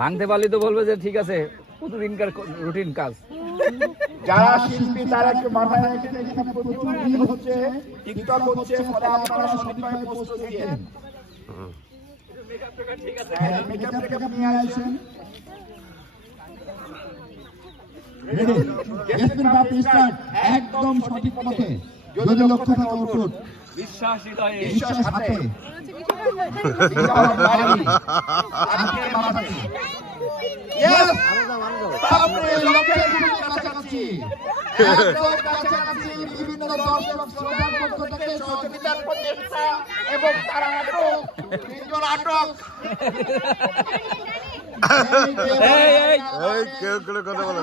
ভাঙতে পারলে তো বলবে যে ঠিক আছে প্রতিদিনকার রুটিন কাজ। যারা শিল্পী তারা একটু মাথায় রেখে হচ্ছে টিকটক হচ্ছে ফলে আপনারা সঠিকভাবে পোস্ট দিয়েন। ঠিক আছে মেকআপ নিয়ে আসেন। একদম সঠিক পথে যদি লক্ষ্য থাকে অটুট বিশ্বাস হাতে বিভিন্ন দর্শক শ্রোতার পক্ষ থেকে সহযোগিতার প্রচেষ্টা এবং তারা নাটক কথা বলা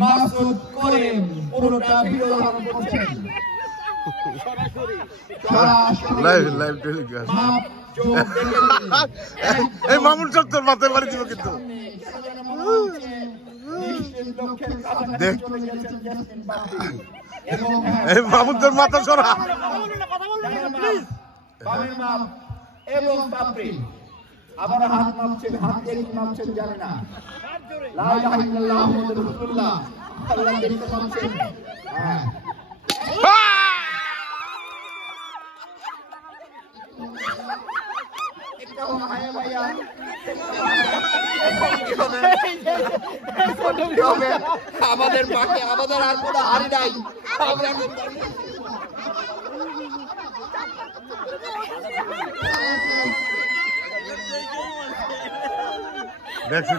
মাসুদ করিম পুরোটা ভিডিও ধারণ করছেন। এই মামুন সব তোর মাথায় মারি দিব কিন্তু এই মামুন তোর মাথা সরা এবং বাপরি আবার হাত মাপছেন, হাত দিয়ে মাপছেন জানে না। লা ইলাহা ইল্লাল্লাহ মুহাম্মাদুর রাসূলুল্লাহ আল্লাহ দেখতে পাচ্ছেন। হ্যাঁ আমাদের মাঠে আমাদের আর কোনো হারি নাই। দেখছি